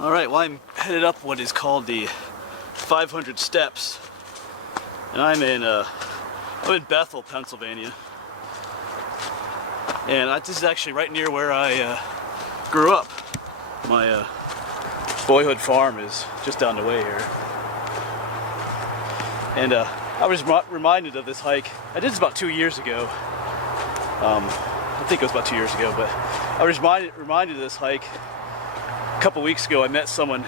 Alright, well, I'm headed up what is called the 500 steps, and I'm in Bethel, Pennsylvania, and this is actually right near where I grew up. My boyhood farm is just down the way here, and I was reminded of this hike. I did this about 2 years ago. I think it was about 2 years ago, but I was reminded of this hike a couple weeks ago. I met someone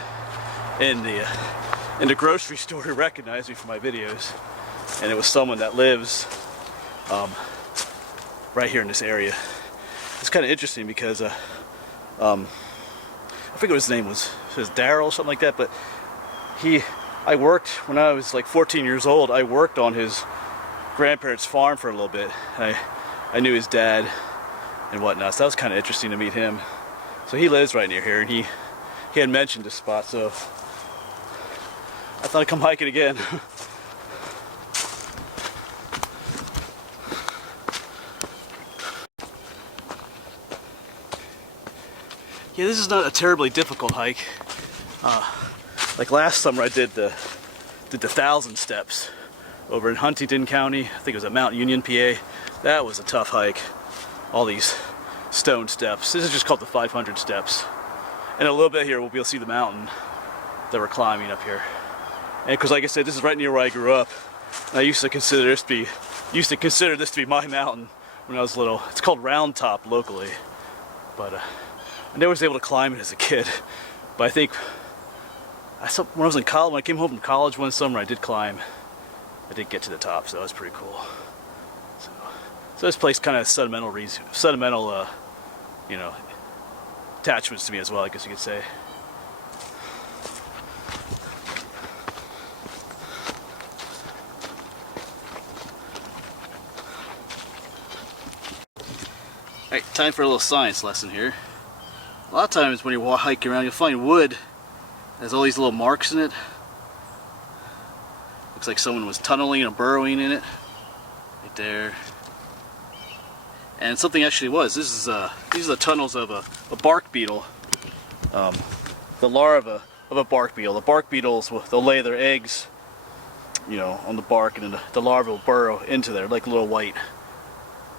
in the grocery store who recognized me from my videos, and it was someone that lives right here in this area. It's kind of interesting because I forget what his name was. It was Daryl, something like that. But I worked when I was like 14 years old. I worked on his grandparents' farm for a little bit. I knew his dad and whatnot, so that was kind of interesting to meet him. So he lives right near here, and he had mentioned this spot, so I thought I'd come hiking again. Yeah, this is not a terribly difficult hike. Like last summer I did the 1,000 steps over in Huntington County. I think it was at Mount Union, PA. That was a tough hike. All these stone steps. This is just called the 500 steps. And a little bit here we'll be able to see the mountain that we're climbing up here. And because, like I said, this is right near where I grew up. And I used to consider this to be my mountain when I was little. It's called Round Top locally, but I never was able to climb it as a kid. But I think when I was in college, when I came home from college one summer, I did climb. I did get to the top, so that was pretty cool. So this place kind of sentimental, you know, attachments to me as well, I guess you could say. Alright, time for a little science lesson here. A lot of times when you're hiking around, you'll find wood that has all these little marks in it. Looks like someone was tunneling or burrowing in it. Right there. And something actually was. These are the tunnels of a bark beetle. The larva of a bark beetle. The bark beetles, they'll lay their eggs, you know, on the bark, and then the larva will burrow into there like little white,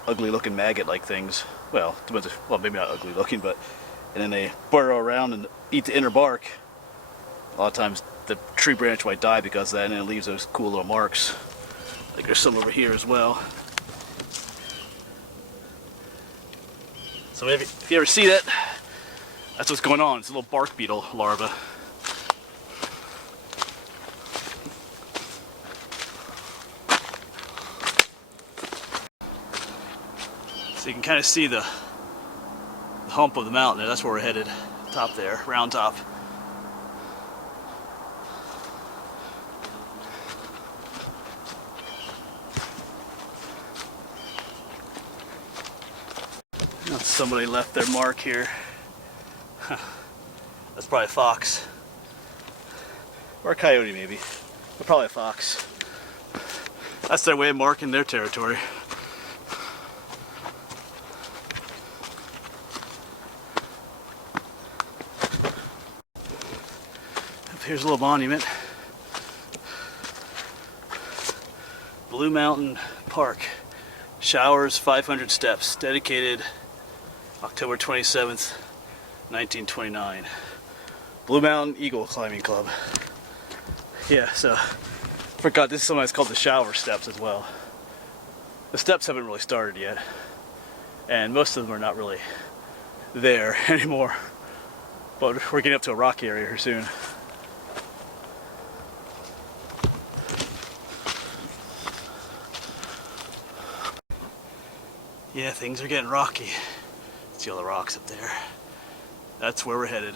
ugly-looking maggot-like things. Well, maybe not ugly-looking, but and then they burrow around and eat the inner bark. A lot of times the tree branch might die because of that, and it leaves those cool little marks. Like there's some over here as well. So if you ever see that, that's what's going on. It's a little bark beetle larva. So you can kind of see the hump of the mountain there. That's where we're headed. Top there, Round Top. Somebody left their mark here. That's probably a fox. Or a coyote maybe. But probably a fox. That's their way of marking their territory. Here's a little monument. Blue Mountain Park. Showers 500 steps. Dedicated October 27th, 1929. Blue Mountain Eagle Climbing Club. Yeah, so forgot this is something that's called the shower steps as well. The steps haven't really started yet, and most of them are not really there anymore. But we're getting up to a rocky area here soon. Yeah, things are getting rocky. See all the rocks up there. That's where we're headed.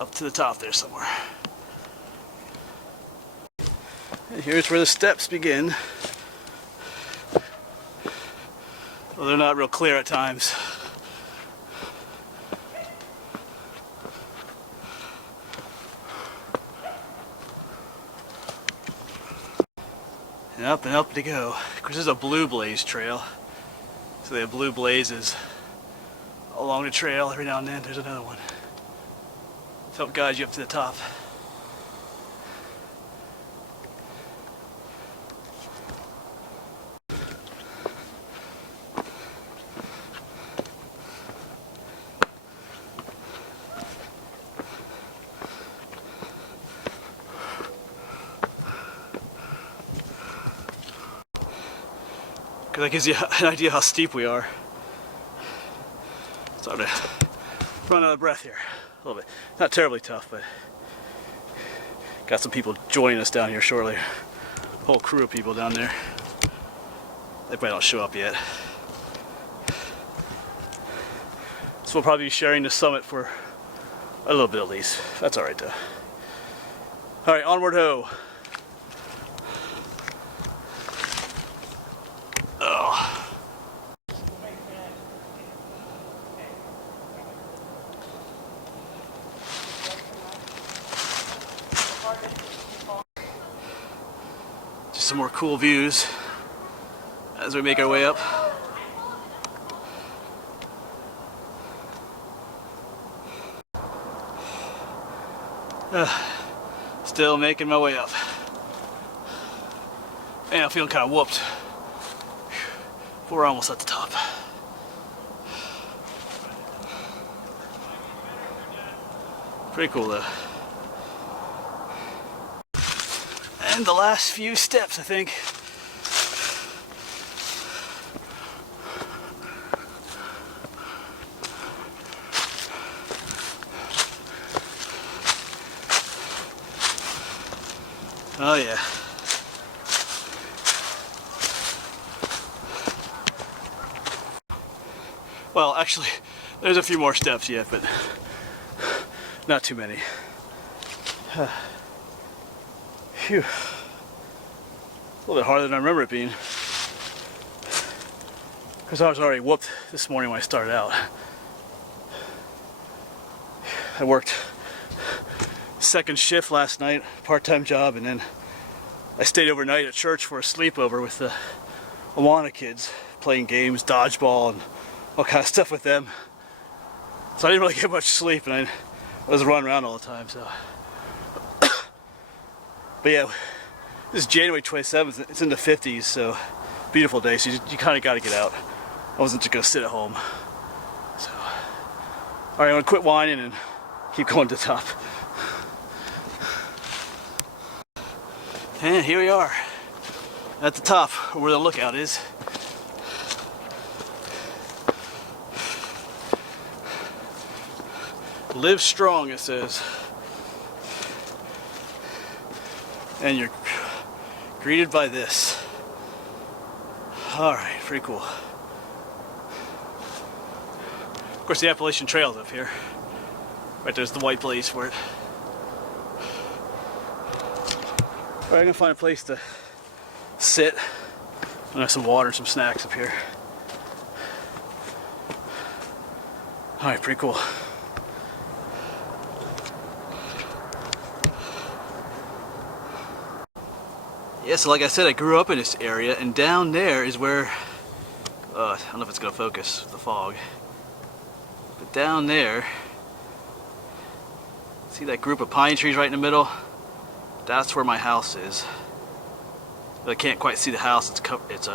Up to the top there somewhere. And here's where the steps begin. Well, they're not real clear at times. And up they go. Of course, this is a blue blaze trail. So they have blue blazes along the trail. Every now and then there's another one. help guide you up to the top. Because that gives you an idea how steep we are. Starting to run out of breath here a little bit. Not terribly tough, but got some people joining us down here shortly. A whole crew of people down there. They probably don't show up yet. So we'll probably be sharing the summit for a little bit at least. That's alright though. Alright, onward ho! Just some more cool views as we make our way up. Still making my way up. Man, I'm feeling kind of whooped. We're almost at the top. Pretty cool though. And the last few steps, I think. Oh yeah. Well, actually, there's a few more steps yet, but not too many. Phew. A little bit harder than I remember it being. Because I was already whooped this morning when I started out. I worked second shift last night, part-time job, and then I stayed overnight at church for a sleepover with the Awana kids, playing games, dodgeball, and all kind of stuff with them. So I didn't really get much sleep, and I was running around all the time. So, but yeah, this is January 27th. It's in the 50s, so beautiful day. So you kind of got to get out. I wasn't just gonna sit at home. So, all right, I'm gonna quit whining and keep going to the top. And here we are at the top where the lookout is. Live strong, it says. And you're greeted by this. Alright, pretty cool. Of course, the Appalachian Trail's up here. Right there's the white blaze for it. Alright, I'm gonna find a place to sit. I have some water and some snacks up here. Alright, pretty cool. Yeah, so like I said, I grew up in this area, and down there is where, I don't know if it's gonna focus, the fog. But down there, see that group of pine trees right in the middle? That's where my house is. But I can't quite see the house, it's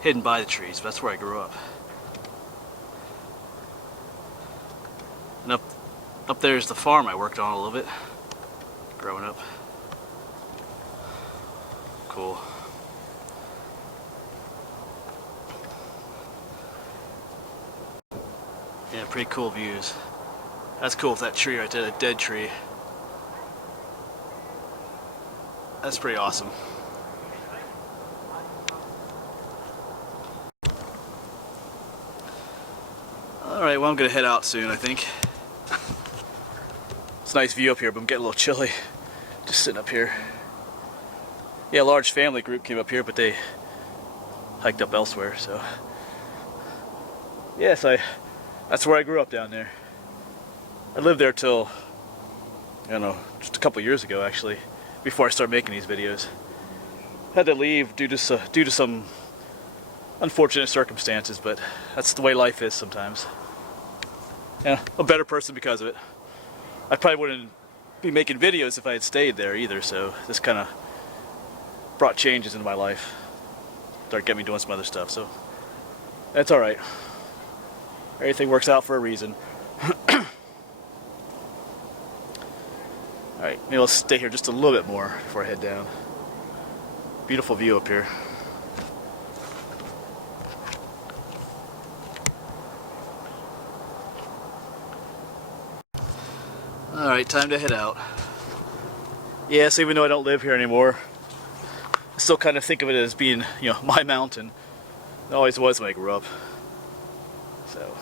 hidden by the trees, but that's where I grew up. And up there is the farm I worked on a little bit, growing up. Cool. Yeah, pretty cool views. That's cool with that tree right there, that dead tree. That's pretty awesome. Alright, well I'm gonna head out soon, I think. It's a nice view up here, but I'm getting a little chilly. Just sitting up here. Yeah, a large family group came up here, but they hiked up elsewhere, so. Yes, that's where I grew up down there. I lived there till, I don't know, just a couple years ago actually, before I started making these videos. Had to leave due to some unfortunate circumstances, but that's the way life is sometimes. Yeah, a better person because of it. I probably wouldn't be making videos if I had stayed there either, so this kind of brought changes into my life. Started getting me doing some other stuff, so that's alright. Everything works out for a reason. Alright, maybe I'll stay here just a little bit more before I head down. Beautiful view up here. Alright, time to head out. Yes, even though I don't live here anymore, I still kind of think of it as being, you know, my mountain. It always was when I grew up. So,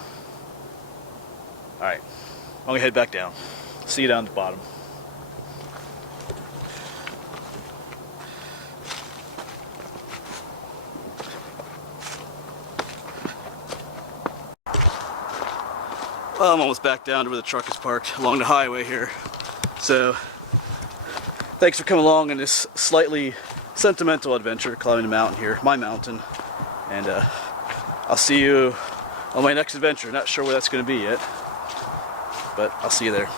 alright, I'm gonna head back down. See you down at the bottom. Well, I'm almost back down to where the truck is parked along the highway here. So, thanks for coming along in this slightly sentimental adventure climbing the mountain here, my mountain. And I'll see you on my next adventure. Not sure where that's going to be yet, but I'll see you there.